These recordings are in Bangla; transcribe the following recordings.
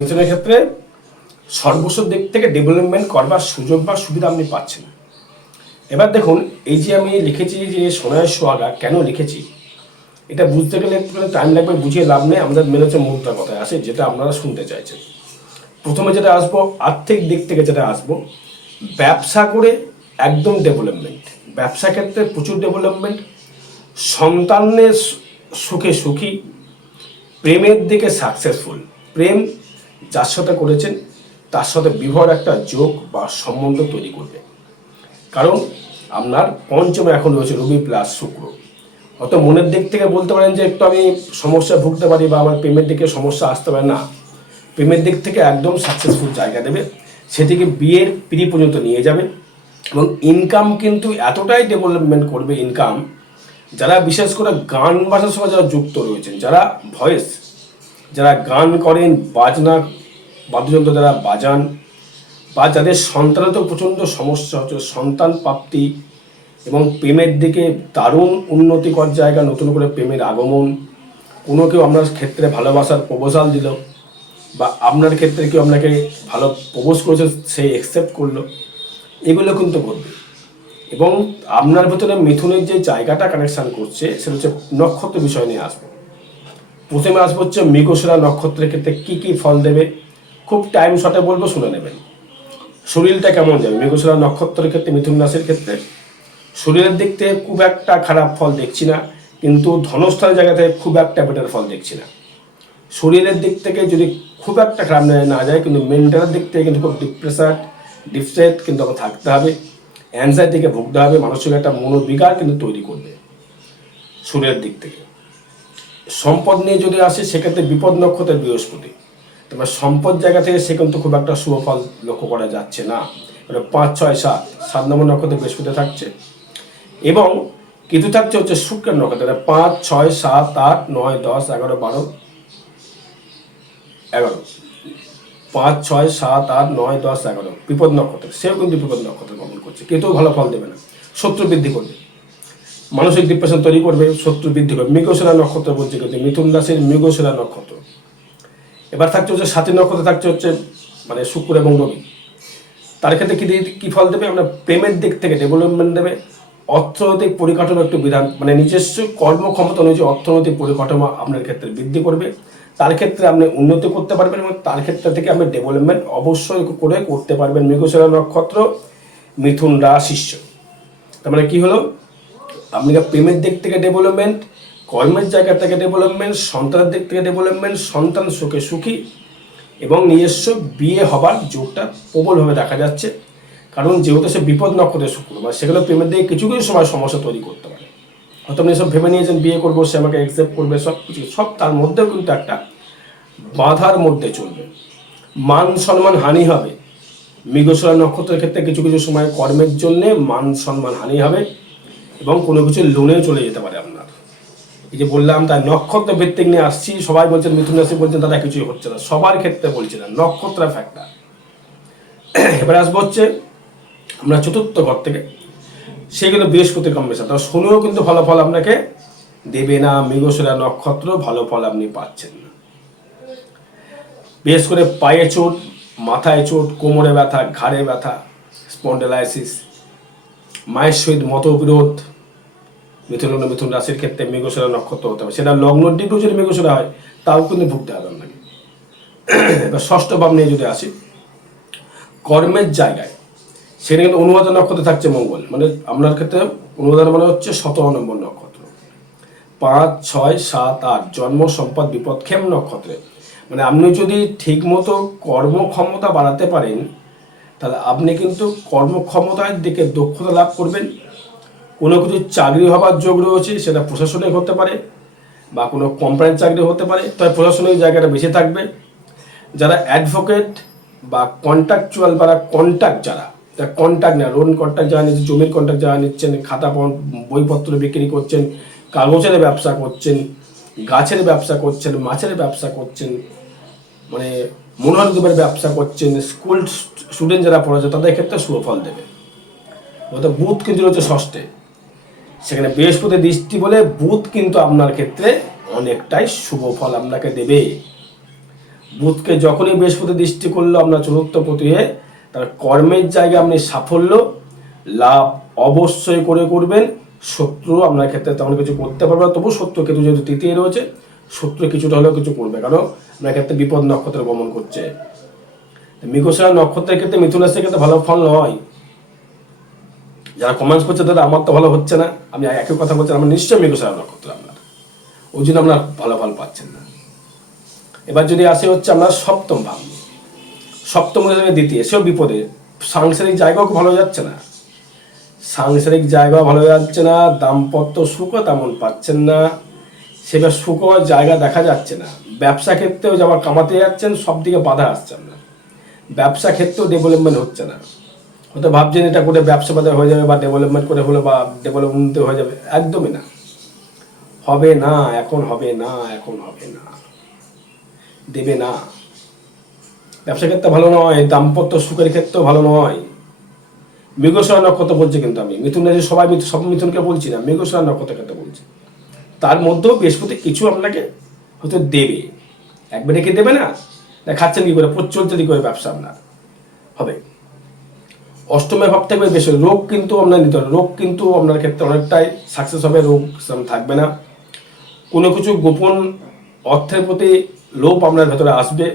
নির্বাচনের ক্ষেত্রে সর্বস্ব দিক থেকে ডেভেলপমেন্ট করবার সুযোগ বা সুবিধা আপনি পাচ্ছেন। এবার দেখুন, এই যে আমি লিখেছি যে সোনায় সোহাগা, কেন লিখেছি? এটা বুঝতে গেলে একটু টাইম লাগবে, বুঝিয়ে লাভ নেই। আমাদের মেন হচ্ছে মুদ্রা কথায় আসে, যেটা আপনারা শুনতে চাইছেন। প্রথমে যেটা আসব, আর্থিক দিক থেকে যেটা আসব, ব্যবসা করে একদম ডেভেলপমেন্ট ব্যবসা ক্ষেত্রে প্রচুর ডেভেলপমেন্ট সন্তানের সুখে সুখী। প্রেমের দিকে সাকসেসফুল প্রেম যার সাথে করেছেন, তার সাথে বিভর একটা যোগ বা সম্বন্ধ তৈরি করবে। কারণ আপনার পঞ্চমে এখন রয়েছে রবি প্লাস শুক্র। অত মনের দিক থেকে বলতে পারেন যে একটু আমি সমস্যা ভুগতে পারি বা আমার প্রেমের দিকে সমস্যা আসতে পারে, না। প্রেমের দিক থেকে একদম সাকসেসফুল জায়গা দেবে। সেটিকে বিয়ের পিড়ি পর্যন্ত নিয়ে যাবে এবং ইনকাম কিন্তু এতটাই ডেভেলপমেন্ট করবে ইনকাম যারা বিশেষ করে গান বাজার সঙ্গে যারা যুক্ত রয়েছেন, যারা ভয়েস যারা গান করেন, বাজনা, বাদ্যযন্ত্র যারা বাজান, বা যাদের সন্তানের তো প্রচণ্ড সমস্যা হচ্ছে, সন্তান প্রাপ্তি এবং প্রেমের দিকে দারুণ উন্নতিকর জায়গা, নতুন করে প্রেমের আগমন, কোনো কেউ আপনার ক্ষেত্রে ভালোবাসার প্রপোজাল দিল, বা আপনার ক্ষেত্রে কেউ আপনাকে ভালো প্রপোজ করেছে, সে অ্যাকসেপ্ট করল, এগুলো কিন্তু করবে এবং আপনার ভেতরে মিথুনের যে জায়গাটা কানেকশান করছে, সেটা হচ্ছে নক্ষত্র বিষয় নিয়ে আসব। প্রথমে আসব হচ্ছে মৃগশিরা নক্ষত্রের ক্ষেত্রে কী কী ফল দেবে? খুব টাইম শর্টে বলব, শুনে নেবেন। শরীরটা কেমন যাবে? মৃগশিরা নক্ষত্রের ক্ষেত্রে, মিথুন রাশির ক্ষেত্রে? শরীরের দিক থেকে খুব একটা খারাপ ফল দেখছি না, কিন্তু ধনস্থানের জায়গা থেকে খুব একটা বেটার ফল দেখছি না। শরীরের দিক থেকে যদি খুব একটা খারাপ না যায়, কিন্তু মেন্টালের দিক থেকে কিন্তু খুব ডিপ্রেসার ডিপসেট কিন্তু আমার থাকতে হবে। অ্যাংজাইটিকে ভুগতে হবে, মানসিক একটা মনোবিকার কিন্তু তৈরি করবে। শরীরের দিক থেকে। সম্পদ নিয়ে যদি আসে, সেক্ষেত্রে বিপদ নক্ষত্রের বৃহস্পতি। তবে সম্পদ জায়গা থেকে সে কিন্তু খুব একটা শুভ ফল লক্ষ্য করা যাচ্ছে না। মানে পাঁচ, ছয়, সাত সাত নম্বর নক্ষত্রে বৃহস্পতি থাকছে। এবং কিছু থাকছে হচ্ছে শুক্রের নক্ষত্রে পাঁচ, ছয়, সাত, আট, নয়, দশ, এগারো, বারো, এগারো। পাঁচ, ছয়, সাত, আট, নয়, দশ, এগারো। বিপদ নক্ষত্র, সেও কিন্তু বিপদ নক্ষত্র গমন করছে। কেউ ভালো ফল দেবে না। শত্রু বৃদ্ধি করবে। মানসিক ডিপ্রেশন তৈরি করবে, শত্রু বৃদ্ধি করবে। মৃগশিরা নক্ষত্র বলছে কিন্তু মিথুন রাশির মৃগশিরা নক্ষত্র। এবার থাকছে হচ্ছে সাথী নক্ষত্র থাকছে হচ্ছে মানে শুক্র এবং রবি। তার ক্ষেত্রে কী কি ফল দেবে? আমরা প্রেমের দিক থেকে ডেভেলপমেন্ট দেবে। অর্থনৈতিক পরিকাঠামো একটু বিধান মানে নিজস্ব কর্মক্ষমতা অনুযায়ী অর্থনৈতিক পরিকাঠামো আপনার ক্ষেত্রে বৃদ্ধি করবে। তার ক্ষেত্রে আপনি উন্নতি করতে পারবেন এবং তার ক্ষেত্রে থেকে আপনি ডেভেলপমেন্ট অবশ্যই করে করতে পারবেন মৃগশিরা নক্ষত্র, মিথুন রাশিস্য তার মানে কী হলো? আপনি প্রেমের দিক থেকে ডেভেলপমেন্ট কর্মের জায়গা থেকে ডেভেলপমেন্ট সন্তানের দিক থেকে ডেভেলপমেন্ট সন্তান সুখে সুখী এবং নিজস্ব বিয়ে হবার যোগটা প্রবলভাবে দেখা যাচ্ছে। কারণ যেহেতু সে বিপদ নক্ষত্রের শুক্র বা সেগুলো প্রেমের দিকে কিছু কিছু সময় সমস্যা তৈরি করতে পারে। হয়তো আপনি সব ভেবে নিয়েছেন, বিয়ে করব, সে আমাকে অ্যাকসেপ্ট করবে, সব কিছু, সব তার মধ্যেও কিন্তু একটা বাধার মধ্যে চলবে। মান সম্মান হানি হবে। মৃগশিরা নক্ষত্রের ক্ষেত্রে কিছু কিছু সময় কর্মের জন্যে মান সম্মান হানি হবে। এবং কোনো কিছু লোনেও চলে যেতে পারে আপনার। এই যে বললাম, তাই নক্ষত্র ভিত্তিক নিয়ে আসছি, সবাই বলছেন, মিথুন রাশি বলছেন, তারা কিছুই হচ্ছে না। সবার ক্ষেত্রে বলছি না, নক্ষত্র ফ্যাক্টর এবার আসব হচ্ছে, আমরা চতুর্থ ঘর থেকে। সেগুলো বৃহস্পতির কম্বিনেশন তার শনিও কিন্তু ফলাফল আপনাকে দেবে না। মৃগশিরা নক্ষত্র, ভালো ফল আপনি পাচ্ছেন না। বিশেষ করে পায়ে চোট, মাথায় চোট, কোমরে ব্যথা, ঘাড়ে ব্যথা স্পন্ডেলাইসিস মায়ের সহিত মতবিরোধ, মিথুন লগ্ন মিথুন রাশির ক্ষেত্রে মৃগশিরা নক্ষত্র হতে হবে। সেটা লগ্ন ডিগ্রি যদি মৃগশিরা হয়, তাও কিন্তু ভুগতে হবে আপনাকে। এবার ষষ্ঠ ভাব নিয়ে যদি আসি, কর্মের জায়গায় সেটা কিন্তু অনুবাদ নক্ষত্র থাকছে মঙ্গল। মানে আপনার ক্ষেত্রে অনুবাদ মানে হচ্ছে সতেরো নম্বর নক্ষত্র। পাঁচ, ছয়, সাত, আট, জন্ম, সম্পদ বিপদক্ষেম নক্ষত্রে। মানে আপনি যদি ঠিকমতো কর্মক্ষমতা বাড়াতে পারেন তাহলে আপনি কিন্তু কর্মক্ষমতার দিকে দক্ষতা লাভ করবেন। কোনো কিছু চাকরি হবার যোগ রয়েছে, সেটা প্রশাসনিক হতে পারে বা কোনো কোম্পানির চাকরি হতে পারে, তবে প্রশাসনিক জায়গাটা বেশি থাকবে। যারা অ্যাডভোকেট বা কন্ট্রাকচুয়াল বা কন্ট্যাক্ট যারা কন্ট্যাক্ট না লোন কন্ট্যাক্ট যারা নিচ্ছেন জমির কন্ট্রাক্ট যারা নিচ্ছেন, খাতা বইপত্র বিক্রি করছেন, কাগজের ব্যবসা করছেন, গাছের ব্যবসা করছেন, মাছের ব্যবসা করছেন মানে মনোহর দুবের ব্যবসা করছেন স্কুল স্টুডেন্ট যারা পড়েছে তাদের ক্ষেত্রে সুফল দেবে। অর্থাৎ বুথ কিন্তু হচ্ছে ষষ্ঠে। সেখানে বৃহস্পতি দৃষ্টি বলে বুথ কিন্তু আপনার ক্ষেত্রে অনেকটাই শুভ ফল আপনাকে দেবে। বুধকে যখনই বৃহস্পতি দৃষ্টি করল আপনার চতুর্থ পতি হয়ে তার কর্মের জায়গায় আপনি সাফল্য, লাভ অবশ্যই করে করবেন, শত্রু আপনার ক্ষেত্রে তেমন কিছু করতে পারবে না তবু শত্রু কিন্তু যেহেতু তৃতীয় রয়েছে শত্রু কিছুটা হলেও কিছু করবে, কারণ আপনার ক্ষেত্রে বিপদ নক্ষত্র গমন করছে। মৃগশিরা নক্ষত্রের ক্ষেত্রে মিথুন রাশির ক্ষেত্রে ভালো ফল নয়। যারা কমেন্টস করছে দাদা আমার তো ভালো হচ্ছে না। আমি একই কথা বলছি, আমার নিশ্চয়ই মৃগশিরা নক্ষত্র আপনার ওই জন্য আপনার ভালো ফল পাচ্ছেন না। এবার যদি আসে হচ্ছে আপনার সপ্তম ভাব। সপ্তম হিসেবে দ্বিতীয়, সেও বিপদে। সাংসারিক জায়গাও ভালো যাচ্ছে না। সাংসারিক জায়গা ভালো যাচ্ছে না, দাম্পত্য সুখও তেমন পাচ্ছেন না। সেবার সুখ জায়গা দেখা যাচ্ছে না। ব্যবসা ক্ষেত্রেও যাবার কামাতে যাচ্ছেন সব দিকে বাধা আসছে না ব্যবসা ক্ষেত্রেও ডেভেলপমেন্ট হচ্ছে না। হয়তো ভাবছেন এটা করে ব্যবসা বাজার হয়ে যাবে বা ডেভেলপমেন্ট করে হলো বা ডেভেলপমেন্ট হয়ে যাবে, একদমই না। হবে না, এখন হবে না, এখন হবে না। দেবে না। ব্যবসা ক্ষেত্রে ভালো নয়, দাম্পত্য সুখের ক্ষেত্রেও ভালো নয়। মৃগশরা নক্ষত্র বলছি কিন্তু আমি। মিথুন সবাই সব মিথুনকে বলছি না, মৃগশরা নক্ষত্রের ক্ষেত্রে বলছি। তার মধ্যেও বৃহস্পতি কিছু আপনাকে হয়তো দেবে। একবারে কি দেবে না? খাচ্ছেন কি করে? চলছে কি করে ব্যবসা আপনার? হবে। অষ্টমে ভাব থাকবে বেশি, রোগ কিন্তু আপনার নিতে হবে। রোগ কিন্তু আপনার ক্ষেত্রে অনেকটাই সাকসেস হবে, রোগ থাকবে না। কোনো কিছু গোপন অর্থের প্রতি লোভ আপনার ভেতরে আসবে।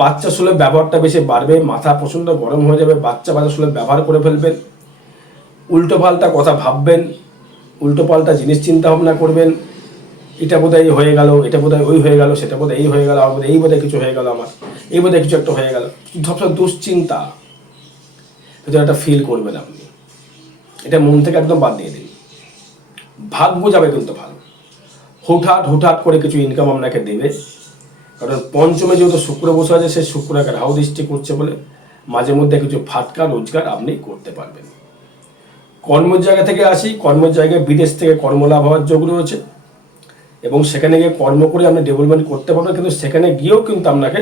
বাচ্চা সুলভ ব্যবহারটা বেশি বাড়বে, মাথা প্রচণ্ড গরম হয়ে যাবে, বাচ্চা বাচ্চা সুলভ ব্যবহার করে ফেলবেন। উল্টো পাল্টা কথা ভাববেন উল্টো পাল্টা জিনিস চিন্তা ভাবনা করবেন, এটা বোধহয় হয়ে গেল, এটা বোধহয় ওই হয়ে গেল, সেটা বোধহয় এই হয়ে গেল আমার বোধহয় এই বোধহয় কিছু হয়ে গেল আমার, এই বোধহয় কিছু একটা হয়ে গেল। সবসময় দুশ্চিন্তা ভেতরে একটা ফিল করবেন আপনি। এটা মন থেকে একদম বাদ দিয়ে দিন। ভাগ্য যাবে কিন্তু ভালো। হুটহাট হুটহাট করে কিছু ইনকাম আপনাকে দেবে। কারণ পঞ্চমে যেহেতু শুক্র বসে আছে, সেই শুক্রকে রাহু দৃষ্টি করছে বলে মাঝে মধ্যে কিছু ফাটকা রোজগার আপনি করতে পারবেন। কর্মের জায়গা থেকে আসি, কর্মের জায়গায় বিদেশ থেকে কর্মলাভ হওয়ার যোগ রয়েছে। এবং সেখানে গিয়ে কর্ম করে আপনি ডেভেলপমেন্ট করতে পারবেন কিন্তু সেখানে গিয়েও কিন্তু আপনাকে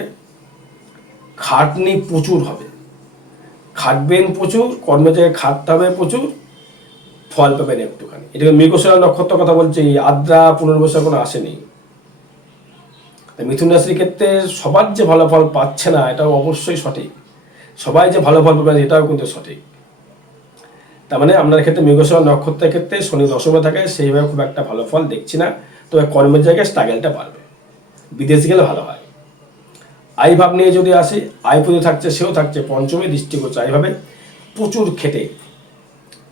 খাটনি প্রচুর হবে। খাটবেন প্রচুর, কর্মের জায়গায় খাটতে হবে প্রচুর, ফল পাবেন একটুখানি। এটাকে মৃগশিরা নক্ষত্র কথা বলছি আদ্রা পুনর্বসা কোনো আসেনি মিথুন রাশির ক্ষেত্রে সবার যে ভালো ফল পাচ্ছে না, এটাও অবশ্যই সঠিক। সবাই যে ভালো ফল পাবে, এটাও কিন্তু সঠিক। তার মানে আপনার ক্ষেত্রে মৃগশিরা নক্ষত্রের ক্ষেত্রে শনি দশমে থাকে, সেইভাবে খুব একটা ভালো ফল দেখছি না। তবে কর্মের জায়গায় স্ট্রাগেলটা বাড়বে। বিদেশ গেলে ভালো হয়। আই ভাব নিয়ে যদি আসি আয় পুজো থাকছে, সেও থাকছে, পঞ্চমী দৃষ্টি করছে আইভাবে প্রচুর খেটে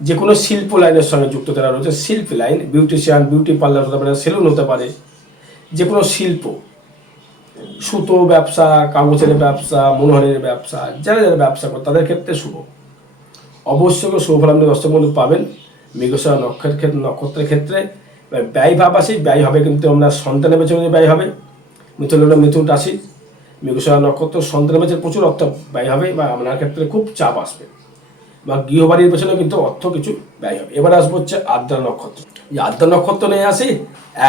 যে কোনো শিল্প লাইনের সঙ্গে যুক্ত যারা রয়েছে, শিল্প লাইন, বিউটিশিয়ান, বিউটি পার্লার হতে পারে, সেলুন হতে পারে যে কোনো শিল্প, সুতো ব্যবসা, কাগজের ব্যবসা, মনোহরের ব্যবসা, যারা যারা ব্যবসা করে, তাদের ক্ষেত্রে শুভ। অবশ্যই শুভ ফল আপনি বন্ধু পাবেন। মৃগশা নক্ষত্রের ক্ষেত্রে নক্ষত্রের ক্ষেত্রে, এবার ব্যয় ভাব আসি ব্যয় হবে কিন্তু আমরা সন্তানের পেছনে ব্যয় হবে, মিথুন হলো মিথুন রাশি। মৃগশা নক্ষত্র সন্তানের পেছনে প্রচুর অর্থ ব্যয় হবে বা আপনার ক্ষেত্রে খুব চাপ আসবে। বা গৃহবাড়ির পেছনে কিন্তু অর্থ কিছু ব্যয় হবে। এবার আসব হচ্ছে আদ্রা নক্ষত্র। এই আদ্রা নক্ষত্র নিয়ে আসি,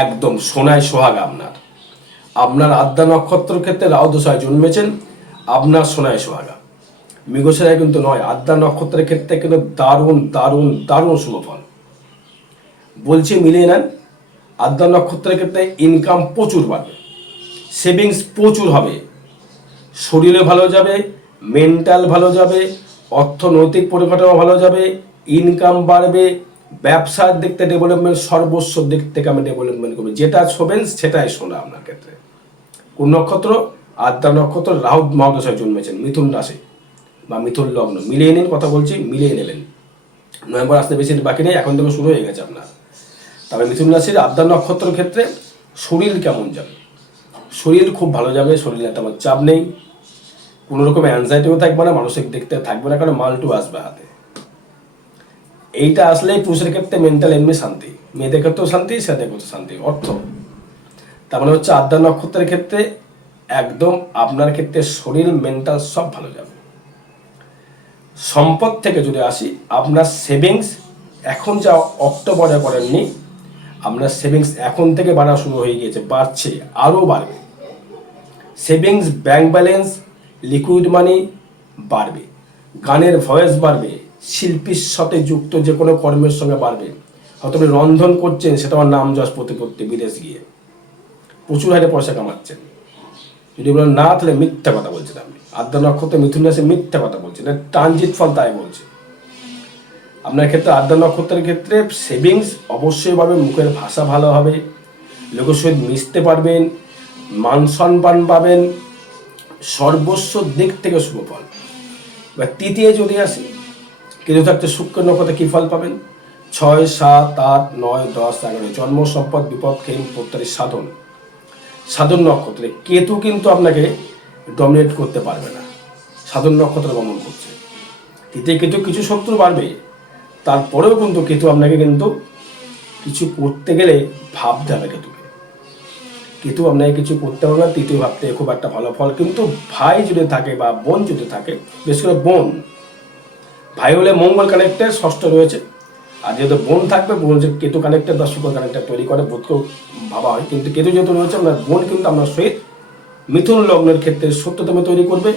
একদম সোনায় সোহাগা আপনার। আপনার আদ্রা নক্ষত্রের ক্ষেত্রে রাও দশায় জন্মেছেন, আপনার সোনায় সোহাগা। মৃগশিরায় কিন্তু নয় আদ্রা নক্ষত্রের ক্ষেত্রে কিন্তু দারুণ দারুণ দারুণ শুভ ফল। বলছি মিলিয়ে নেন আদ্রা নক্ষত্রের ক্ষেত্রে ইনকাম প্রচুর বাড়বে সেভিংস প্রচুর হবে, শরীরে ভালো যাবে মেন্টাল ভালো যাবে, অর্থনৈতিক পরিকাঠামো ভালো যাবে ইনকাম বাড়বে, ব্যবসার দিক থেকে ডেভেলপমেন্ট সর্বস্ব দিক থেকে আমি ডেভেলপমেন্ট করব। যেটা শোবেন, সেটাই শোনা আপনার ক্ষেত্রে। কোন নক্ষত্র? আদ্রা নক্ষত্র, রাহু মহাদশায় জন্মেছেন, মিথুন রাশি। বা মিথুন লগ্ন, মিলিয়ে নিন কথা বলছি, মিলিয়ে নেবেন নভেম্বর আসতে বেশি বাকি নেই, এখন থেকে শুরু হয়ে গেছে আপনার। তবে মিথুন রাশির আদ্রা নক্ষত্রের ক্ষেত্রে শরীর কেমন যাবে? শরীর খুব ভালো যাবে, শরীরে তেমন চাপ নেই। কোনো রকম অ্যাংজাইটিও থাকবে না, মানসিক দিকতে থাকবে না, কারণ মালটু আসবে হাতে। এইটা আসলেই পুরুষের ক্ষেত্রে মেন্টাল এমনি শান্তি। মেয়েদের ক্ষেত্রেও শান্তি, ছেলেদের ক্ষেত্রেও শান্তি, অর্থ। তার মানে হচ্ছে আদ্রা নক্ষত্রের ক্ষেত্রে একদম আপনার ক্ষেত্রে শরীর মেন্টাল সব ভালো যাবে। সম্পদ থেকে যদি আসি। আপনার সেভিংস এখন যা অক্টোবরে করেননি আপনার সেভিংস এখন থেকে বাড়া শুরু হয়ে গিয়েছে, বাড়ছে, আরও বাড়বে। Savings bank balance, liquid money বাড়বে, গানের ভয়েস বাড়বে, শিল্পীর সাথে যুক্ত যে কোনো কর্মের সঙ্গে বাড়বে। হয়তো আপনি রন্ধন করছেন, সেটা আমার নাম যশ প্রতিপত্তি, বিদেশ গিয়ে। প্রচুর হারে পয়সা কামাচ্ছেন। যদি বলেন, না, তাহলে মিথ্যা কথা বলছেন আপনি। আদ্রা নক্ষত্র মিথুন রাশি মিথ্যা কথা বলছেন এটা ট্রানজিট ফল তাই বলছে। আপনার ক্ষেত্রে আদ্রা নক্ষত্রের ক্ষেত্রে সেভিংস অবশ্যই পাবেন মুখের ভাষা ভালো হবে, লোকের সহিত মিশতে পারবেন, মান সম্মান পাবেন, সর্বস্ব দিক থেকে শুভ ফল। এবার তৃতীয় যদি আসি, কেতু থাকতে শুক্র নক্ষত্রে কী ফল পাবেন? ছয়, সাত, আট, নয়, দশ, এগারো, জন্ম, সম্পদ, বিপদ খেম প্রত্যারি সাধন। সাধন নক্ষত্রে কেতু কিন্তু আপনাকে ডমিনেট করতে পারবে না। সাধন নক্ষত্র গমন করছে। তৃতীয় কেতু কিছু শত্রু বাড়বে। তারপরেও কিন্তু কেতু আপনাকে কিন্তু কিছু করতে গেলে ভাবতে হবে কেতুকে। কেতু আপনাকে কিছু করতে হবে না তৃতীয় ভাবতে খুব একটা ভালো ফল। কিন্তু ভাই যদি থাকে বা বোন যদি থাকে, বিশেষ করে বোন, ভাই হলে মঙ্গল কানেক্টের ষষ্ঠ রয়েছে। আর যেহেতু বোন থাকবে, বোন যে কেতু কানেক্টের বা শুক্র কানেক্টের তৈরি করে বোধকেও ভাবা হয়। কিন্তু কেতু যেহেতু রয়েছে, আপনার বোন কিন্তু আপনার সহিত মিথুন লগ্নের ক্ষেত্রে সত্যতমে তৈরি করবে,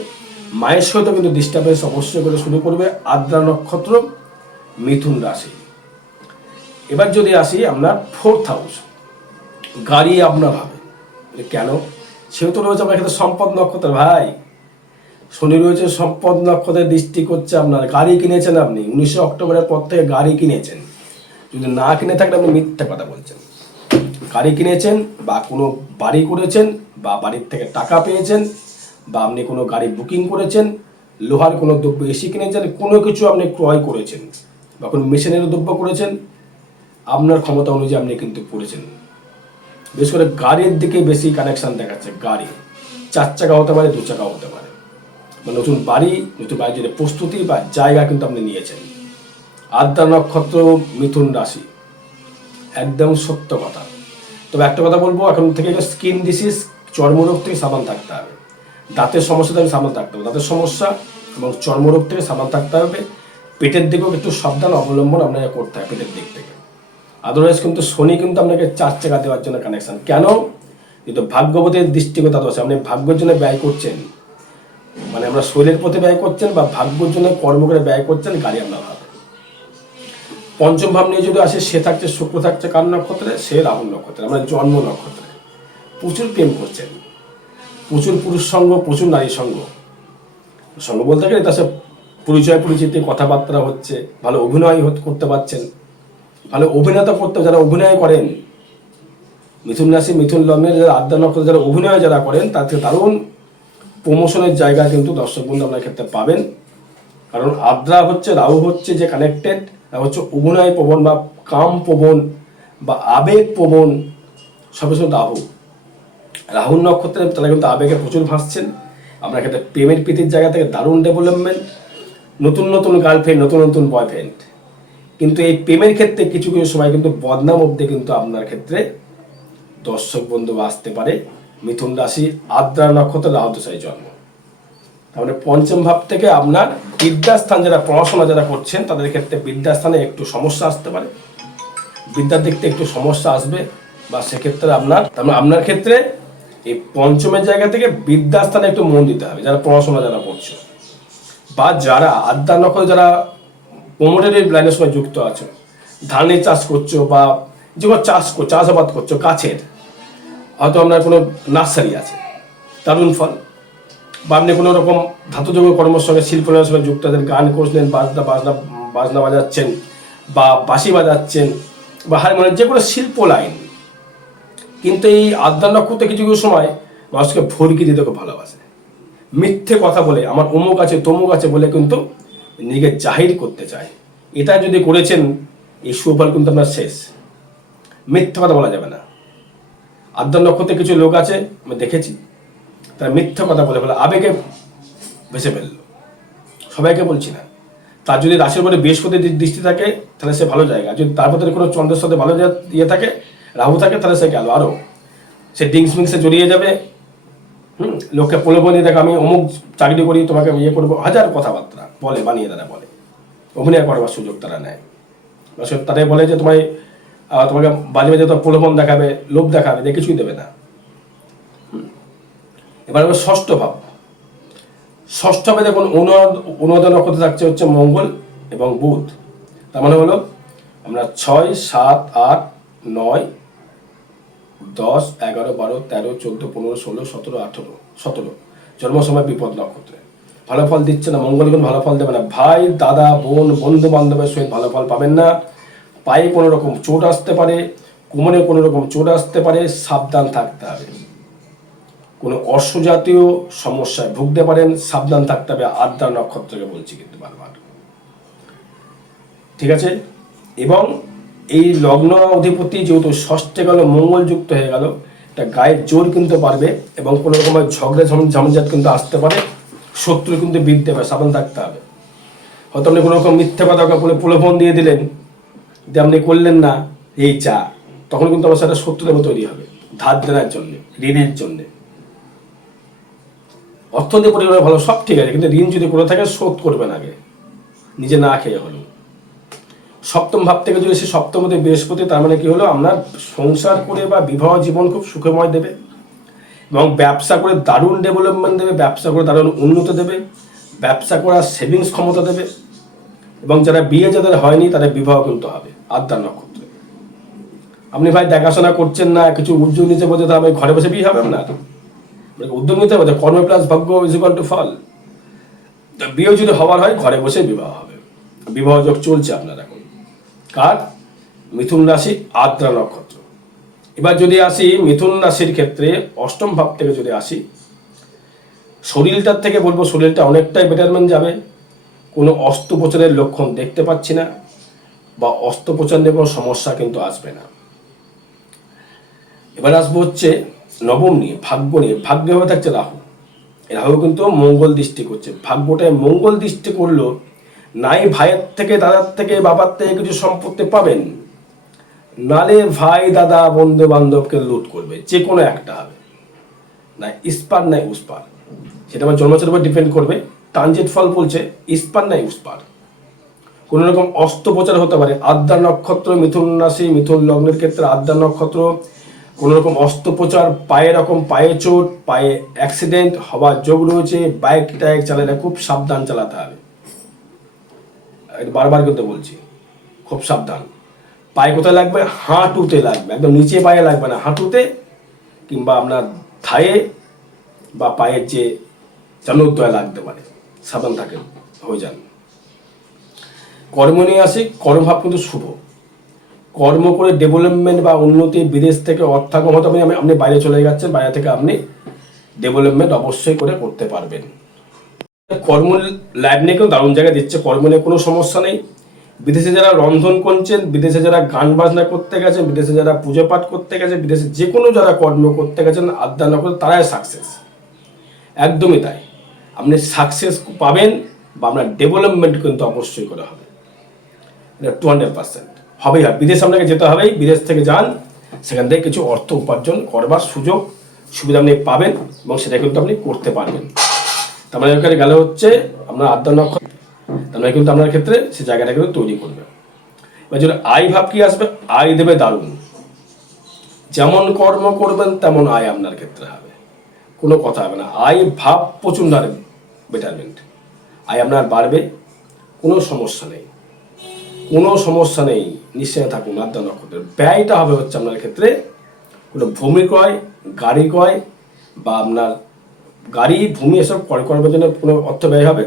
মায়ের সহিত কিন্তু ডিস্টার্বেন্স অবশ্যই করে শুরু করবে আদ্রা নক্ষত্র মিথুন রাশি। এবার যদি আসি আপনার ফোর্থ হাউস গাড়ি আপনার হবে বলে কেন? সেহেতু রয়েছে আপনার ক্ষেত্রে সম্পদ নক্ষত্র, ভাই। শনি রয়েছে সম্পদ নক্ষত্রের দৃষ্টি করছে আপনার, গাড়ি কিনেছেন আপনি, উনিশে অক্টোবরের পর থেকে গাড়ি কিনেছেন। যদি না কিনে থাকলে আপনি মিথ্যা কথা বলছেন। গাড়ি কিনেছেন বা কোনো বাড়ি করেছেন বা বাড়ির থেকে টাকা পেয়েছেন বা আপনি কোনো গাড়ি বুকিং করেছেন, লোহার কোনো দ্রব্য এসি কিনেছেন, কোনো কিছু আপনি ক্রয় করেছেন বা কোনো মেশিনের দ্রব্য করেছেন, আপনার ক্ষমতা অনুযায়ী আপনি কিন্তু করেছেন। বিশেষ করে গাড়ির দিকে বেশি কানেকশান দেখাচ্ছে, গাড়ি। চার চাকা হতে পারে, দু চাকা হতে পারে। বা নতুন বাড়ি, নতুন বাড়ির প্রস্তুতি বা জায়গা কিন্তু আপনি নিয়েছেন। আদ্রা নক্ষত্র মিথুন রাশি। একদম সত্য কথা। তবে একটা কথা বলব, এখন থেকে স্কিন ডিসিজ চর্মরোগ থেকে সাবান থাকতে হবে। দাঁতের সমস্যা থেকে সাবান থাকতে হবে। দাঁতের সমস্যা এবং চর্মরোগ থেকে সাবান থাকতে হবে। পেটের দিকেও একটু সাবধান অবলম্বন আপনাকে করতে হবে পেটের দিক থেকে। আদারওয়াইজ কিন্তু শনি কিন্তু আপনাকে চার চাকা দেওয়ার জন্য কানেকশান কেন? কিন্তু ভাগ্যবতের দৃষ্টিগত আছে। আপনি ভাগ্যের জন্য ব্যয় করছেন। মানে আমরা শরীরের প্রতি ব্যয় করছেন বা ভাগ্যের জন্য কর্ম করে ব্যয় করছেন, গাড়ি হবে পঞ্চম ভাব নিয়ে যদি আসে, সে থাকছে, শুক্র থাকছে, কার নক্ষত্রে? সে রাহুল নক্ষত্রে আমরা জন্ম নক্ষত্রে। প্রচুর প্রেম করছেন। প্রচুর পুরুষ সঙ্গ, প্রচুর নারী সঙ্গ। সঙ্গ বলতে গেলে তার সাথে পরিচয় পরিচিতি, কথাবার্তা হচ্ছে, ভালো অভিনয় করতে পারছেন। ভালো অভিনেতা করতে, যারা অভিনয় করেন, মিথুন রাশি, মিথুন লগ্নের যারা আদ্যা নক্ষত্রে যারা অভিনয় যারা করেন, তার থেকে দারুণ প্রমোশনের জায়গা কিন্তু দর্শক বন্ধু আপনার ক্ষেত্রে পাবেন। কারণ আদ্রা হচ্ছে, রাহু হচ্ছে যে কানেক্টেড হচ্ছে অভিনয় প্রবণ বা কাম প্রবণ বা আবেগ প্রবণ সবসময় রাহু রাহুল নক্ষত্রে তারা কিন্তু আবেগে প্রচুর ভাসছেন। আপনার ক্ষেত্রে প্রেমের প্রীতির জায়গা থেকে দারুণ ডেভেলপমেন্ট নতুন নতুন গার্লফ্রেন্ড নতুন নতুন বয়ফ্রেন্ড কিন্তু এই প্রেমের ক্ষেত্রে কিছু কিছু সময় কিন্তু বদনাম অব্দি কিন্তু আপনার ক্ষেত্রে দর্শক বন্ধু আসতে পারে। মিথুন রাশি আদ্রা নক্ষত্র রাহু দশায় জন্ম। তাহলে পঞ্চম ভাব থেকে আপনার বিদ্যাস্থান যারা পড়াশোনা যারা করছেন, তাদের ক্ষেত্রে বিদ্যাস্থানে একটু সমস্যা আসতে পারে। বিদ্যার দিক থেকে একটু সমস্যা আসবে বা সেক্ষেত্রে আপনার, তার মানে আপনার ক্ষেত্রে এই পঞ্চমের জায়গা থেকে বিদ্যাস্থানে একটু মন দিতে হবে, যারা পড়াশোনা যারা করছে। বা যারা আদ্যা নকল যারা প্রমোটারের লাইনের সঙ্গে যুক্ত আছে ধানের চাষ করছ বা যে কোনো চাষ চাষাবাদ করছ, গাছের, হয়তো আপনার কোনো নার্সারি আছে, দারুণ ফল। বা আপনি কোনো রকম ধাতুযোগ্য কর্মের সঙ্গে শিল্পের সঙ্গে যুক্ত গান করছেন বাজনা বাজনা বাজনা বাজাচ্ছেন বা বাঁশি বাজাচ্ছেন বা হারমোনিয়াম যে কোনো শিল্প লাইন। কিন্তু এই আদ্যা নক্ষত্র কিছু কিছু সময় মানুষকে ভরকি দিতে খুব ভালোবাসে। মিথ্যে কথা বলে, আমার অমুক আছে, তমুক আছে বলে কিন্তু নিজেকে জাহির করতে চায়। এটা যদি করেছেন, এই সুফল কিন্তু আপনার শেষ। মিথ্যে কথা বলা যাবে না। আদ্যা নক্ষত্রে কিছু লোক আছে, আমি দেখেছি। তারা মিথ্যা কথা বলে ফেলে, আবেগে ভেসে ফেলল। সবাইকে বলছি না। তার যদি রাশির উপরে বৃহস্পতি দৃষ্টি থাকে, তাহলে সে ভালো জায়গা। যদি তার মধ্যে কোনো চন্দ্রের সাথে ভালো ইয়ে থাকে, রাহু থাকে, তাহলে সে গেল। আরও সে ডিংস মিংসে জড়িয়ে যাবে। হুম, লোককে প্রলোভন দেখো, আমি অমুক চাকরি করি, তোমাকে ইয়ে করব। হাজার কথাবার্তা বলে, বানিয়ে তারা বলে। অভিনয় করবার সুযোগ তারা নেয়। তাদের বলে যে, তোমায় তোমাকে বাজে বাজে তো প্রলোভন দেখাবে, লোভ দেখাবে দিয়ে কিছুই দেবে না। এবার হলো ষষ্ঠ ভাব। ষষ্ঠ ভাবে দেখুন অনুবাদ অনুবাদ নক্ষত্র থাকছে হচ্ছে মঙ্গল এবং বুধ। তার মানে হলো আমরা ছয়, সাত, আট, নয়, দশ, এগারো, বারো, তেরো, চোদ্দ, পনেরো, ষোলো, সতেরো, আঠেরো, সতেরো। জন্ম সময় বিপদ নক্ষত্রে ভালো ফল দিচ্ছে না, মঙ্গল কোন ভালো ফল দেবে না। ভাই, দাদা, বোন, বন্ধু বান্ধবের সহিত ভালো ফল পাবেন না। পায়ে কোনো রকম চোট আসতে পারে, কোমরে কোনো রকম চোট আসতে পারে, সাবধান থাকতে হবে। কোনো অশ্বজাতীয় সমস্যায় ভুগতে পারেন, সাবধান থাকতে হবে, আদ্রা নক্ষত্রকে বলছি কিন্তু বারবার। ঠিক আছে? এবং এই লগ্ন অধিপতি যেহেতু ষষ্ঠে গেল, মঙ্গলযুক্ত হয়ে গেল এটা গায়ের জোর কিন্তু পারবে এবং কোনো রকমের ঝগড়া ঝঞ্ঝাট কিন্তু আসতে পারে, শত্রু কিন্তু বৃদ্ধি পারে, সাবধান থাকতে হবে। হয়তো আপনি কোনো রকম মিথ্যে কথা বলে প্রলোভন দিয়ে দিলেন, যে আপনি করলেন না, এই চা, তখন কিন্তু আমার সাথে শত্রুতা তৈরি হবে, ধার দেনার জন্য, ঋণের জন্যে। অর্থনৈতিক পরিবার ভালো, সব ঠিক আছে, কিন্তু ঋণ যদি করে থাকে, শোধ করবেন আগে। নিজে না খেয়ে হলো। সপ্তম ভাব থেকে যদি সে সপ্তমতে বৃহস্পতি, তার মানে কি হলো? আপনার সংসার করে বা বিবাহ জীবন খুব সুখময় দেবে। এবং ব্যবসা করে দারুণ ডেভেলপমেন্ট দেবে, ব্যবসা করে দারুণ উন্নতি দেবে, ব্যবসা করার সেভিংস ক্ষমতা দেবে। এবং যারা বিয়ে যাদের হয়নি, তাদের বিবাহ কিন্তু হবে আদ্যার নক্ষত্রে। আপনি ভাই দেখাশোনা করছেন না, কিছু উদ্যোগ নিতে বলতে তো আমি ঘরে বসে বিয়ে হবে না আপনাকে উদ্যোগ নিতে হবে কর্ম প্লাস ভাগ্য ইজ টু ফল বিয়ে যদি হওয়ার হয়, ঘরে বসে বিবাহ হবে। বিবাহ যোগ চলছে আপনার এখন। কার? মিথুন রাশি আদ্রা নক্ষত্র। এবার যদি আসি মিথুন রাশির ক্ষেত্রে, অষ্টম ভাব থেকে যদি আসি, শরীরটার থেকে বলব শরীরটা অনেকটাই বেটারমেন্ট যাবে। কোনো অস্ত্রোপচারের লক্ষণ দেখতে পাচ্ছি না, বা অস্ত্রোপচার নিয়ে কোনো সমস্যা কিন্তু আসবে না। এবার আসব হচ্ছে নবম নিয়ে, ভাগ্য নিয়ে ভাগ্য হয়ে থাকছে রাহু। রাহু কিন্তু মঙ্গল দৃষ্টি করছে। ভাগ্যটায় মঙ্গল দৃষ্টি করল নাই ভাইয়ের থেকে, দাদার থেকে, বাবার থেকে কিছু সম্পত্তি পাবেন। নালে ভাই, দাদা, বন্ধু বান্ধবকে লুট করবে, যে কোনো একটা হবে। না ইস্পার নাই উস্পার সেটা আমার জন্মচার উপর ডিপেন্ড করবে। ট্রানজিট ফল বলছে ইস্পার নাই উস্পার কোনো রকম অস্ত্রোপচার হতে পারে। আদ্যা নক্ষত্র, মিথুন রাশি, মিথুন লগ্নের ক্ষেত্রে আদ্যা নক্ষত্র কোনো রকম অস্ত্রোপচার, পায়ে রকম পায়ে চোট, পায়ে অ্যাক্সিডেন্ট হওয়ার যোগ রয়েছে বাইক টাইক চালালে খুব সাবধান চালাতে হবে। বারবার কিন্তু বলছি, খুব সাবধান। পায়ে কোথায় লাগবে? হাঁটুতে লাগবে, একদম নিচে পায়ে লাগবে না, হাঁটুতে কিংবা আপনার থায়ে বা পায়ের যে জানুদ্দয় লাগতে পারে, সাবধান থাকেন, হয়ে যান। কর্ম নিয়ে আসি, কর্মভাব কিন্তু শুভ। কর্ম করে ডেভেলপমেন্ট বা উন্নতি বিদেশ থেকে অর্থাগম হতে আপনি আপনি বাইরে চলে যাচ্ছেন, বাইরে থেকে আপনি ডেভেলপমেন্ট অবশ্যই করে করতে পারবেন। কর্ম লাইভ নিয়ে কিন্তু দারুণ জায়গায় দিচ্ছে, কর্ম নিয়ে কোনো সমস্যা নেই। বিদেশে যারা রন্ধন করছেন, বিদেশে যারা গান বাজনা করতে গেছেন, বিদেশে যারা পুজো পাঠ করতে গেছেন, বিদেশে যে কোনো যারা কর্ম করতে গেছেন আড্ডা না করে তারাই সাকসেস একদমই তাই। আপনি সাকসেস পাবেন বা আপনার ডেভেলপমেন্ট কিন্তু অবশ্যই করে হবে। টু হান্ড্রেড পার্সেন্ট হবেই হবে বিদেশ আপনাকে যেতে হবেই, বিদেশ থেকে যান, সেখান থেকে কিছু অর্থ উপার্জন করবার সুযোগ, সুবিধা আপনি পাবেন এবং সেটা কিন্তু আপনি করতে পারবেন। তার মানে ওখানে গেলে হচ্ছে আপনার আদ্যা নক্ষত্র। তার মানে কিন্তু আপনার ক্ষেত্রে সে জায়গাটা কিন্তু তৈরি করবে। এবার যদি আয় ভাব কি আসবে? আয় দেবে দারুণ। যেমন কর্ম করবেন, তেমন আয় আপনার ক্ষেত্রে হবে। কোনো কথা হবে না। আয় ভাব প্রচুর বেটারমেন্ট আয় আপনার বাড়বে, কোনো সমস্যা নেই। কোনো সমস্যা নেই নিশ্চয় থাকুন আদ্যা নক্ষত্রের ব্যয়টা হবে হচ্ছে আপনার ক্ষেত্রে কোনো ভূমি ক্রয়, গাড়ি ক্রয়, বা আপনার গাড়ি, ভূমি এসব ক্রয় করার জন্য কোনো অর্থ ব্যয় হবে,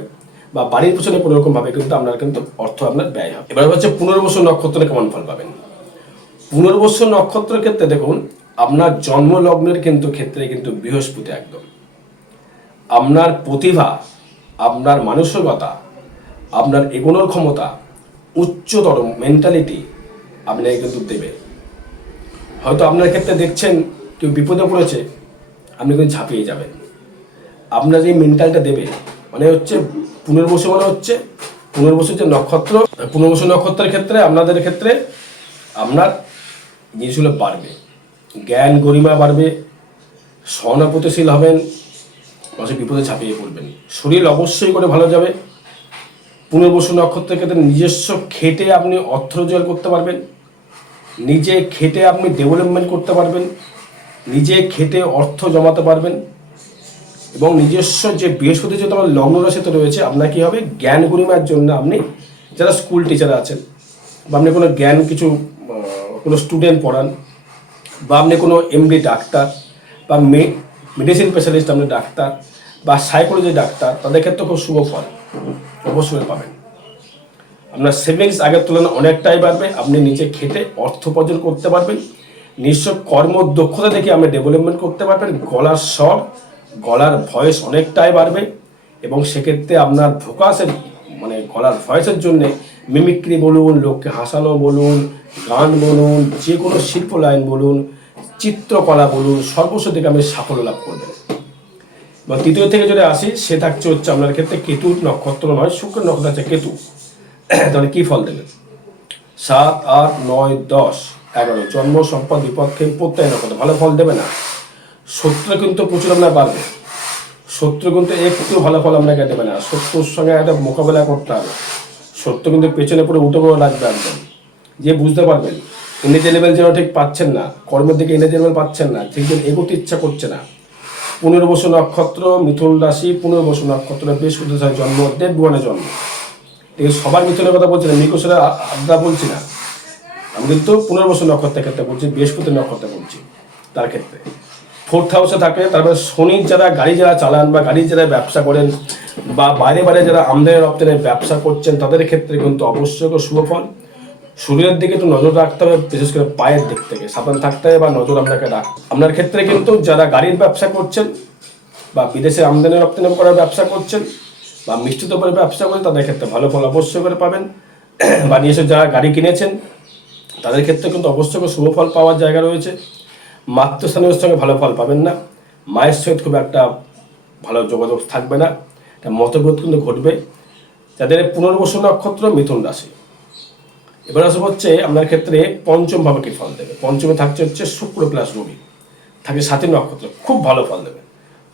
বা বাড়ির পিছনে কোনো রকমভাবে কিন্তু আপনার কিন্তু অর্থ আপনার ব্যয় হবে। এবার হচ্ছে পুনর্বসু নক্ষত্রে কেমন ফল পাবেন? পুনর্বসু নক্ষত্রের ক্ষেত্রে দেখুন, আপনার জন্ম লগ্নের কিন্তু ক্ষেত্রে কিন্তু বৃহস্পতি একদম। আপনার প্রতিভা, আপনার মানসিকতা, আপনার এগোনোর ক্ষমতা উচ্চতর মেন্টালিটি আপনাকে কিন্তু দেবে। হয়তো আপনার ক্ষেত্রে দেখছেন, কেউ বিপদে পড়েছে, আপনি কিন্তু ঝাঁপিয়ে যাবেন। আপনার যে মেন্টালটা দেবে মানে হচ্ছে পুনর্বসু মানে হচ্ছে পুনর্বসু যে নক্ষত্র, পুনর্বসু নক্ষত্রের ক্ষেত্রে, আপনাদের ক্ষেত্রে আপনার জিনিসগুলো বাড়বে। জ্ঞান গরিমা বাড়বে সহানুভূতিশীল হবেন মানুষের বিপদে ঝাঁপিয়ে পড়বেন। শরীর অবশ্যই করে ভালো যাবে। পুনর্বসু নক্ষত্রের ক্ষেত্রে নিজস্ব খেটে আপনি অর্থ রোজগার করতে পারবেন। নিজে খেটে আপনি ডেভেলপমেন্ট করতে পারবেন। নিজে খেটে অর্থ জমাতে পারবেন। এবং নিজস্ব যে বৃহস্পতি যে তোমার লগ্ন রাশিতে রয়েছে, আপনার কী হবে? জ্ঞান গরিমার জন্য আপনি যারা স্কুল টিচার আছেন, বা আপনি কোনো জ্ঞান কিছু কোনো স্টুডেন্ট পড়ান, বা আপনি কোনো এমডি ডাক্তার বা মেডিসিন স্পেশালিস্ট আপনি ডাক্তার বা সাইকোলজি ডাক্তার, তাদের ক্ষেত্রে খুব শুভ ফল। অবশ্যই পাবেন। আপনার সেভিংস আগের তুলনায় অনেকটাই বাড়বে। আপনি নিজে খেটে অর্থ উপার্জন করতে পারবেন। নিশ্চয় কর্ম দক্ষতা থেকে আপনি ডেভেলপমেন্ট করতে পারবেন। গলার স্বর, গলার ভয়েস অনেকটাই বাড়বে এবং সেক্ষেত্রে আপনার ফোকাসের মানে গলার ভয়েসের জন্য মিমিক্রি বলুন, লোককে হাসানো বলুন, গান বলুন যে কোনো শিল্প লাইন বলুন, চিত্রকলা বলুন, সর্বস্ব থেকে আপনি সাফল্য লাভ করবেন। এবং তৃতীয় থেকে যদি আসি, সে থাকছে হচ্ছে আপনার ক্ষেত্রে কেতু নক্ষত্র নয়, শুক্র নক্ষত্র আছে কেতু। তাহলে কি ফল দেবে সাত, আট, নয়, দশ, এগারো। জন্ম, সম্পদ খেয়ে প্রত্যয়, নক্ষত্র। ভালো ফল দেবে না। শত্রু কিন্তু প্রচুর আপনার বাড়বে। শত্রু কিন্তু একটু ভালো ফল আপনাকে দেবে না। শত্রুর সঙ্গে একটা মোকাবেলা করতে হবে। শত্রু কিন্তু পেছনে পড়ে উঠে পড়ে লাগবে একদম। যে বুঝতে পারবেন এনার্জি লেভেল যেন ঠিক পাচ্ছেন না, কর্মের দিকে এনার্জি লেভেল পাচ্ছেন না, ঠিক যেন এগোতে ইচ্ছা করছে না। পনেরো বছর নক্ষত্র, মিথুন রাশি, পনেরো বছর নক্ষত্র বৃহস্পতি জন্ম ভুবনে জন্ম। ঠিক সবার মিথুনের কথা বলছি না মিকুসেরা আড্ডা বলছি না। আমি কিন্তু পনেরো বছর নক্ষত্রের ক্ষেত্রে বলছি বৃহস্পতি নক্ষত্রে বলছি, তার ক্ষেত্রে। ফোর্থ হাউসে থাকে তারপরে শনির যারা গাড়ি যারা চালান বা গাড়ির যারা ব্যবসা করেন বা বাইরে বাইরে যারা আমদানি রপ্তানির ব্যবসা করছেন, তাদের ক্ষেত্রে কিন্তু অবশ্যই শুভ ফল। শরীরের দিকে একটু নজর রাখতে হবে, বিশেষ করে পায়ের দিক থেকে। সাবধান থাকতে হবে বা নজর আপনাকে রাখ আপনার ক্ষেত্রে কিন্তু যারা গাড়ির ব্যবসা করছেন বা বিদেশে আমদানি রপ্তানি করার ব্যবসা করছেন বা মিষ্টি দ্রব্যের ব্যবসা করেন, তাদের ক্ষেত্রে ভালো ফল অবশ্যই করে পাবেন। বা নিজস্ব যারা গাড়ি কিনেছেন, তাদের ক্ষেত্রে কিন্তু অবশ্যই শুভ ফল পাওয়ার জায়গা রয়েছে। মাতৃস্থানীয় সঙ্গে ভালো ফল পাবেন না। মায়ের সহিত খুব একটা ভালো যোগাযোগ থাকবে না। মতবোধ কিন্তু ঘটবে। যাদের পুনর্বসু নক্ষত্র মিথুন রাশি। এবার আসব হচ্ছে আপনার ক্ষেত্রে পঞ্চম কি ফল দেবে? পঞ্চমে থাকছে হচ্ছে শুক্র প্লাস রবি। থাকে সাথী নক্ষত্র, খুব ভালো ফল দেবে।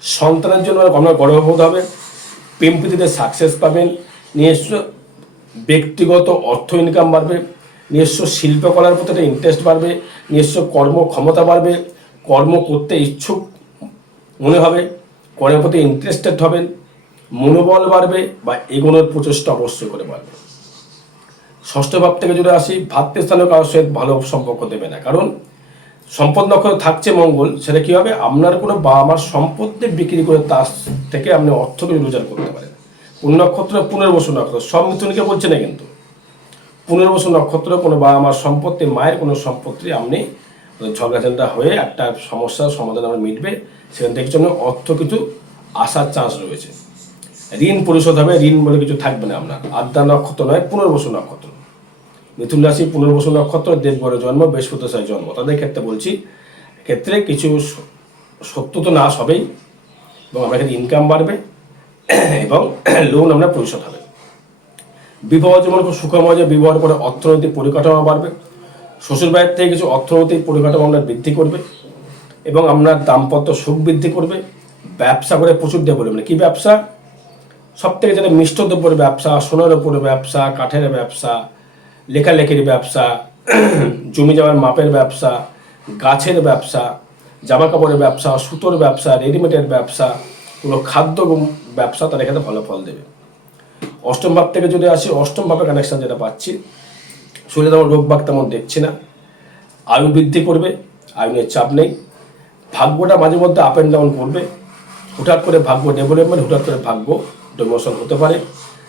সন্তানের জন্য আপনার গর্ববোধ হবে। প্রেম সাকসেস পাবেন। নিজস্ব ব্যক্তিগত অর্থ ইনকাম বাড়বে। নিজস্ব শিল্পকলার প্রতি একটা ইন্টারেস্ট বাড়বে। নিজস্ব কর্ম ক্ষমতা বাড়বে। কর্ম করতে ইচ্ছুক মনে হবে। কর্মের প্রতি ইন্টারেস্টেড হবেন। মনোবল বাড়বে বা এগোনোর প্রচেষ্টা অবশ্যই করে বাড়বে। ষষ্ঠ ভাব থেকে যদি আসি ভাতৃস্থানীয় কারোর সহিত ভালো সম্পর্ক দেবে না। কারণ সম্পদ নক্ষত্র থাকছে মঙ্গল, সেটা কি হবে? আপনার কোনো বাবা মার সম্পত্তি বিক্রি করে তার থেকে আপনি অর্থকে রোজগার করতে পারেন। কোন নক্ষত্র পুনর্বসু নক্ষত্র? সব মিথুনকে বলছে না কিন্তু। পুনর্বসু নক্ষত্র, কোনো বাবা মার সম্পত্তি মায়ের কোনো সম্পত্তি আপনি ঝগড়াঝান্ডা হয়ে একটা সমস্যার সমাধান আমার মিটবে। সেখান থেকে জন্য অর্থ কিছু আসার চান্স রয়েছে। ঋণ পরিশোধ হবে, ঋণ বলে কিছু থাকবে না আপনার। আদ্যা নক্ষত্র নয়, পুনর্বসু নক্ষত্র। মিথুন রাশি, পুনর্বসু নক্ষত্র, দেবগড়ে জন্ম বৃহস্পতি সায় জন্ম। তাদের ক্ষেত্রে বলছি, ক্ষেত্রে কিছু সত্য তো নাশ হবেই এবং আপনার ইনকাম বাড়বে এবং লোন আপনার পরিশোধ হবে। বিবাহ যেমন খুব সুখময় যে বিবাহের পরে অর্থনৈতিক পরিকাঠামো বাড়বে। শ্বশুর বাড়ির থেকে কিছু অর্থনৈতিক পরিকাঠামো আপনার বৃদ্ধি করবে এবং আপনার দাম্পত্য সুখ বৃদ্ধি করবে। ব্যবসা করে প্রচুর ডেভেলপমেন্ট কি ব্যবসা? সব থেকে যেটা মিষ্ট দ্রব্যের ব্যবসা, সোনার উপরে ব্যবসা, কাঠের ব্যবসা, লেখালেখির ব্যবসা, জমি জমার মাপের ব্যবসা, গাছের ব্যবসা জামা কাপড়ের ব্যবসা, সুতোর ব্যবসা, রেডিমেডের ব্যবসা, কোনো খাদ্য ব্যবসা তার এখানে ভালো ফল দেবে। অষ্টম ভাব থেকে যদি আসি, অষ্টম ভাবে কানেকশন যেটা পাচ্ছি শরীরে তেমন রোগ বাগ তেমন দেখছি না। আয়ু বৃদ্ধি করবে আয়ু নিয়ে চাপ নেই। ভাগ্যটা মাঝে মধ্যে আপ অ্যান্ড ডাউন করবে। হুটহাট করে ভাগ্য ডেভেলপমেন্ট হুটহাট করে ভাগ্য ডেমোশন হতে পারে।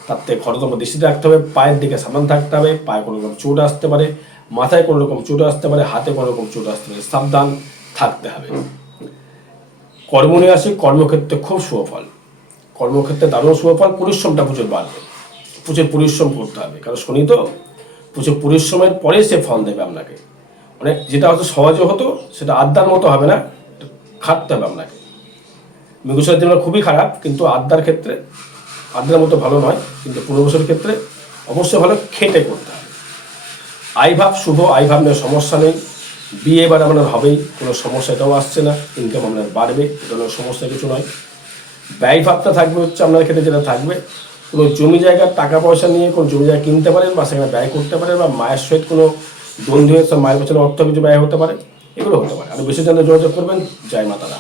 তার থেকে খরচম দৃষ্টি রাখতে হবে। পায়ের দিকে সাবধান থাকতে হবে। পায়ে কোনো রকম চোট আসতে পারে। মাথায় কোনো রকম চোট আসতে পারে। হাতে কোনো রকম চোট আসতে পারে। সাবধান থাকতে হবে। কর্ম নিয়ে আসি কর্মক্ষেত্রে খুব শুভফল কর্মক্ষেত্রে দারুণ শুভফল পরিশ্রমটা প্রচুর বাড়বে। প্রচুর পরিশ্রম করতে হবে। কারণ শনি তো, প্রচুর পরিশ্রমের পরে সে ফল দেবে আপনাকে। মানে যেটা হয়তো সহজে হতো, সেটা আড্ডার মতো হবে না। খাটতে হবে আপনাকে। মৃগশালের দিনটা খুবই খারাপ, কিন্তু আড্ডার ক্ষেত্রে আড্ডার মতো ভালো নয়, কিন্তু পূর্ববর্ষের ক্ষেত্রে অবশ্যই ভালো খেটে করতে হবে। আইভাব শুভ আইভাব নিয়ে সমস্যা নেই। বিয়ে এবার আপনার হবেই, কোনো সমস্যা এটাও আসছে না ইনকাম আপনার বাড়বে, এটা সমস্যা কিছু নয়। ব্যয় ভাবটা থাকবে হচ্ছে আপনার ক্ষেত্রে যেটা থাকবে, কোনো জমি জায়গার টাকা পয়সা নিয়ে কোনো জমি জায়গা কিনতে পারেন বা সেখানে ব্যয় করতে পারেন বা মায়ের সহিত কোনো বন্ধু মায়ের পেছনে অর্থ কিছু ব্যয় হতে পারে, এগুলো হতে পারে। আর বেশি জানতে যোগাযোগ করবেন। জয় মাতারা